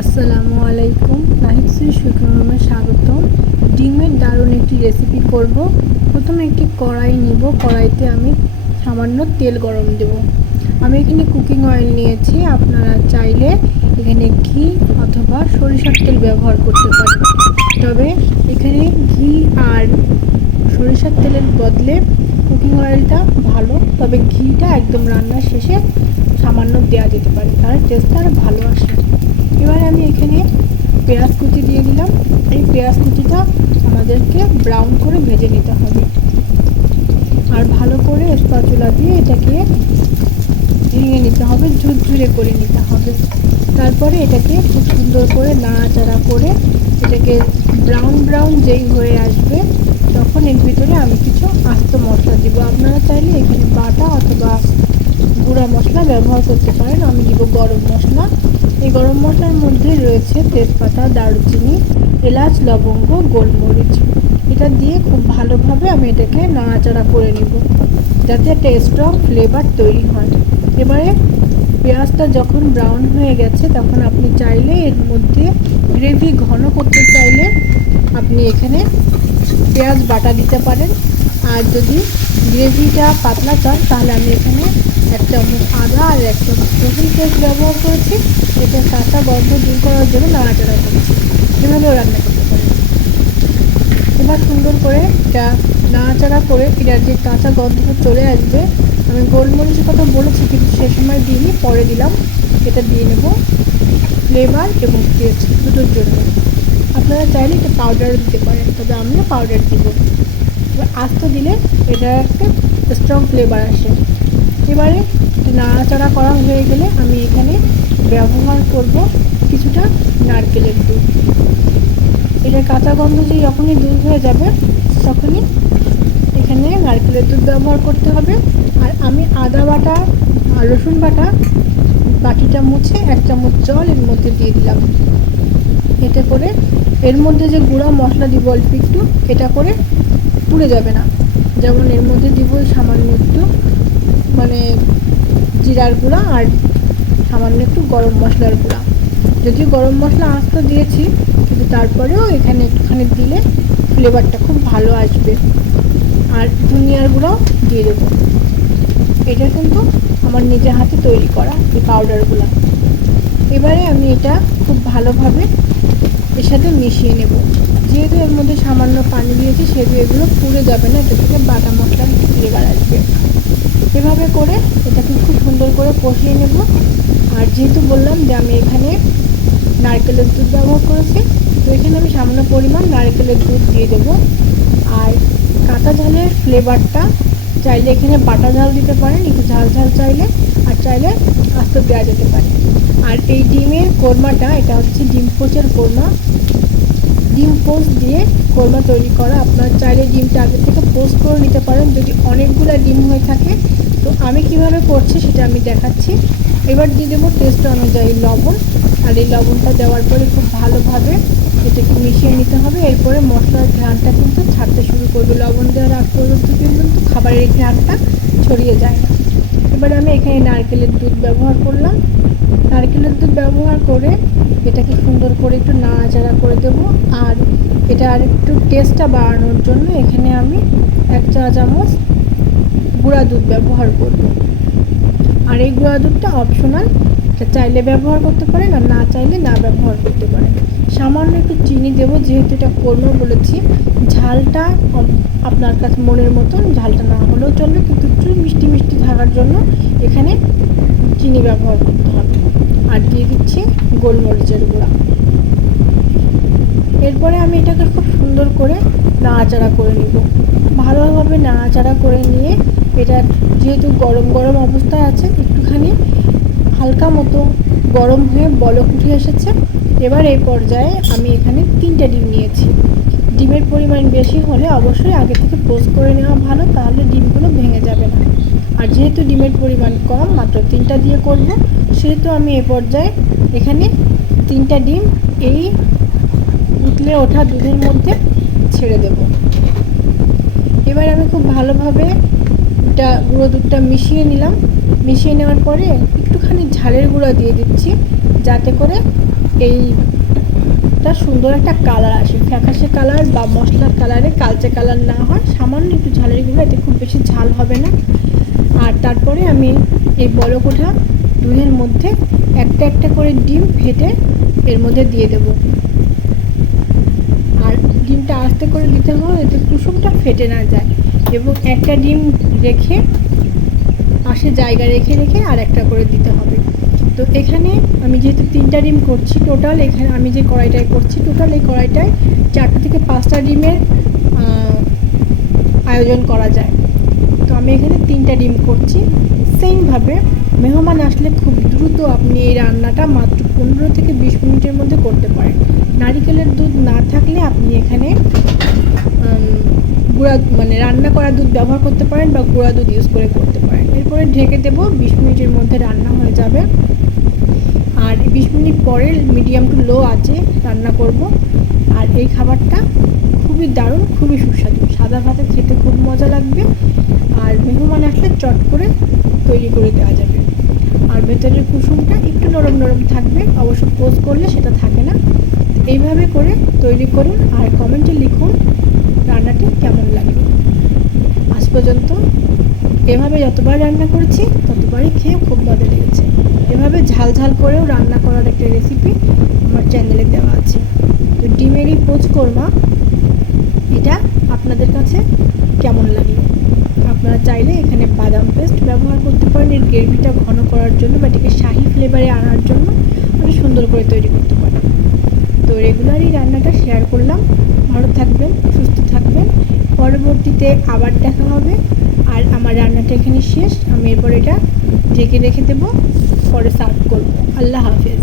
আসসালামু আলাইকুম। নাহিদসি সুইকুমে স্বাগতম। ডিমের দারুণ একটি রেসিপি করব। প্রথমে একটি কড়াই নিব। কড়াইতে আমি সামান্য তেল গরম দেব। আমি এখানে কুকিং অয়েল নিয়েছি। আপনারা চাইলে এখানে ঘি অথবা সরিষার তেল ব্যবহার করতে পারেন। তবে এখানে ঘি আর সরিষার তেলের বদলে কুকিং অয়েলটা ভালো। তবে ঘিটা একদম রান্নার শেষে সামান্য দেওয়া যেতে পারে। তার টেস্টটা আরও ভালো আসে। এবার আমি এখানে পেঁয়াজ কুচি দিয়ে দিলাম। এই পেঁয়াজ কুচিটা আমাদেরকে ব্রাউন করে ভেজে নিতে হবে। আর ভালো করে স্পাচুলা দিয়ে এটাকে ভেঙে নিতে হবে, ঝুরঝুরে করে নিতে হবে। তারপরে এটাকে খুব সুন্দর করে নাড়াচাড়া করে এটাকে ব্রাউন ব্রাউন যেই হয়ে আসবে, তখন এর ভিতরে আমি কিছু আস্ত মশলা দিব। আপনারা চাইলে এখানে বাটা অথবা গুঁড়া মশলা ব্যবহার করতে পারেন। আমি দিব গরম মশলা। এই গরম মশলার মধ্যে রয়েছে তেজপাতা, দারুচিনি, এলাচ, লবঙ্গ, গোলমরিচ। এটা দিয়ে খুব ভালোভাবে আমি এটাকে নাড়াচাড়া করে নিব, যাতে একটা স্ট্রং ফ্লেভার তৈরি হয়। এবারে পেঁয়াজটা যখন ব্রাউন হয়ে গেছে, তখন আপনি চাইলে এর মধ্যে গ্রেভি ঘন করতে চাইলে আপনি এখানে পেঁয়াজ বাটা দিতে পারেন। আর যদি গ্রেভিটা পাতলা চান, তাহলে আমি এখানে এক চামচ আদা আর এক চামচ রসুন পেস্ট ব্যবহার করেছি। এটা কাঁচা গন্ধ দূর করার জন্য নাড়াচাড়া করছি। এভাবেও রান্না করতে পারেন। এবার সুন্দর করে এটা নাড়াচাড়া করে এটার যে কাঁচা গন্ধটা চলে আসবে, আমি গোলমরিচের কথা বলেছি, কিন্তু সে সময় দিইনি, পরে দিলাম। এটা দিয়ে নেব ফ্লেভার এবং টেস্ট দুটোর জন্য। আপনারা চাইলে এটা পাউডারও দিতে পারেন, তবে আমিও পাউডার দিব। আস্ত দিলে এটা একটা স্ট্রং ফ্লেভার আসে। এবারে নাড়াচাড়া করা হয়ে গেলে আমি এখানে ব্যবহার করব কিছুটা নারকেলের দুধ। এটা কাঁচা গন্ধ যে যখনই দুধ হয়ে যাবে, তখনই এখানে নারকেলের দুধ ব্যবহার করতে হবে। আর আমি আদা বাটা আর রসুন বাটা বাটিটা মুছে এক চামচ জল এর মধ্যে দিয়ে দিলাম। এতে করে এর মধ্যে যে গুঁড়া মশলা দিব অল্প একটু, এটা করে পুড়ে যাবে না। যেমন এর মধ্যে দিব সামান্য একটু মানে জিরার গুঁড়া আর সামান্য একটু গরম মশলার গুঁড়া। যদিও গরম মশলা আস্ত দিয়েছি, কিন্তু তারপরেও এখানে একটুখানি দিলে ফ্লেভারটা খুব ভালো আসবে। আর ধনিয়ার গুঁড়াও দিয়ে দেবো। এটা কিন্তু আমার নিজের হাতে তৈরি করা এই পাউডারগুলো এবারে আমি এটা খুব ভালোভাবে এর সাথে মিশিয়ে নেব। যেহেতু এর মধ্যে সামান্য পানি দিয়েছি, সেহেতু এগুলো পুড়ে যাবে না এটা থেকে বাটা মশলার ফ্লেভার আসবে এভাবে করে এটাকে খুব সুন্দর করে কষিয়ে নেব। আর যেহেতু বললাম যে আমি এখানে নারকেলের দুধ ব্যবহার করেছি, তো এখানে আমি সামান্য পরিমাণ নারকেলের দুধ দিয়ে দেবো। আর কাঁচা ঝালের ফ্লেভারটা চাইলে এখানে বাটা ঝাল দিতে পারেন, একটু ঝাল ঝাল চাইলে, আর চাইলে আস্ত দেওয়া যেতে পারে। আর এই ডিমের কোরমাটা, এটা হচ্ছে ডিম পোচের কোরমা ডিম পোস্ট দিয়ে কোরমা তৈরি করা। আপনার চাইলে ডিমটা আগে থেকে পোস্ট করে নিতে পারেন, যদি অনেকগুলো ডিম হয়ে থাকে। তো আমি কীভাবে করছি সেটা আমি দেখাচ্ছি। এবার দিয়ে দেবো টেস্ট অনুযায়ী লবণ। আর এই লবণটা দেওয়ার পরে খুব ভালোভাবে এটাকে মিশিয়ে নিতে হবে। এরপরে মশলার ঘ্রাণটা কিন্তু ছাড়তে শুরু করবে। লবণ দেওয়ার আগ পর্যন্ত কিন্তু খাবারের ঘ্রাণটা ছড়িয়ে যায় না। এবার আমি এখানে নারকেলের দুধ ব্যবহার করলাম। নারকেলের দুধ ব্যবহার করে এটাকে সুন্দর করে একটু নাড়াচাড়া করে দেবো। আর এটা আর একটু টেস্টটা বাড়ানোর জন্য এখানে আমি এক চা চামচ গুঁড়া দুধ ব্যবহার করব। আর এই গুঁড়া দুধটা অপশনাল এটা চাইলে ব্যবহার করতে পারেন আর না চাইলে না ব্যবহার করতে পারেন। সামান্য একটু চিনি দেবো, যেহেতু এটা করব বলেছি। ঝালটা আপনার কাছে মনের মতন, ঝালটা না হলেও চলবে, কিন্তু একটু মিষ্টি মিষ্টি থাকার জন্য এখানে চিনি ব্যবহার করতে হবে। আর দিয়ে দিচ্ছি গোলমরিচের গুঁড়া। এরপরে আমি এটাকে খুব সুন্দর করে নাড়াচাড়া করে নিব। ভালোভাবে নাড়াচাড়া করে নিয়ে এটা যেহেতু গরম গরম অবস্থায় আছে, একটুখানি হালকা মতো গরম হয়ে বলক উঠে এসেছে। এবার এই পর্যায়ে আমি এখানে তিনটে ডিম নিয়েছি। ডিমের পরিমাণ বেশি হলে অবশ্যই আগে থেকে পোস্ট করে নেওয়া ভালো, তাহলে ডিমগুলো ভেঙে যাবে না। আর যেহেতু ডিমের পরিমাণ কম, মাত্র তিনটা দিয়ে করব, সেহেতু আমি এ পর্যায়ে এখানে তিনটা ডিম এই উতলে ওঠা দুধের মধ্যে ছেড়ে দেব। এবার আমি খুব ভালোভাবে এটা গুঁড়ো দুধটা মিশিয়ে নিলাম। মিশিয়ে নেওয়ার পরে একটুখানি ঝালের গুঁড়ো দিয়ে দিচ্ছি, যাতে করে এইটা সুন্দর একটা কালার আসে। ফ্যাকাশে কালার বা মশলার কালারে কালচে কালার না হয়, সামান্য একটু ঝালের গুঁড়ো, এতে খুব বেশি ঝাল হবে না। আর তারপরে আমি এই বড় কোঠা দুধের মধ্যে একটা একটা করে ডিম ফেটে এর মধ্যে দিয়ে দেব। আর ডিমটা আস্তে করে দিতে হবে যাতে কুসুমটা ফেটে না যায় এবং একটা ডিম রেখে পাশে জায়গা রেখে রেখে আর একটা করে দিতে হবে। তো এখানে আমি যেহেতু তিনটা ডিম করছি টোটাল, এখানে আমি যে কড়াইটায় করছি টোটাল, এই কড়াইটায় চারটে থেকে পাঁচটা ডিমের আয়োজন করা যায়। তো আমি এখানে তিনটা ডিম করছি। সেমভাবে মেহমান আসলে খুব দ্রুত আপনি এই রান্নাটা মাত্র পনেরো থেকে বিশ মিনিটের মধ্যে করতে পারেন। নারিকেলের দুধ না থাকলে আপনি এখানে গুঁড়া মানে রান্না করা দুধ ব্যবহার করতে পারেন বা গুঁড়া দুধ ইউজ করে করতে পারেন। এরপরে ঢেকে দেবো, বিশ মিনিটের মধ্যে রান্না হয়ে যাবে। আর বিশ মিনিট পরে মিডিয়াম টু লো আছে রান্না করব। আর এই খাবারটা খুবই দারুণ, খুবই সুস্বাদু। সাদা ভাতে খেতে খুব মজা লাগবে। আসলে চট করে তৈরি করে দেওয়া যাবে। আর ভেতরের কুসুমটা একটু নরম নরম থাকবে, অবশ্য পোজ করলে সেটা থাকে না। এইভাবে করে তৈরি করুন আর কমেন্টে লিখুন রান্নাটি কেমন লাগল। আজ পর্যন্ত এভাবে যতবার রান্না করেছি, ততবারই খেয়ে খুব মজা লেগেছে। এভাবে ঝাল ঝাল করেও রান্না করার একটা রেসিপি আমার চ্যানেলে দেওয়া আছে। তো ডিমেরই পোচ কোরমা এটা আপনাদের কাছে কেমন লাগল আপনারা চাইলে এখানে বাদাম পেস্ট ব্যবহার করতে পারেন এর গ্রেভিটা ঘন করার জন্য বা এটাকে শাহি ফ্লেভারে আনার জন্য আপনি সুন্দর করে তৈরি করতে পারেন তো রেগুলারই রান্নাটা শেয়ার করলাম। ভালো থাকবেন, সুস্থ থাকবেন। পরবর্তীতে আবার দেখা হবে। আর আমার রান্নাটা এখানে শেষ। আমি এরপর এটা ঢেকে রেখে দেবো। পরে সার্ভ করব। আল্লাহ হাফেজ।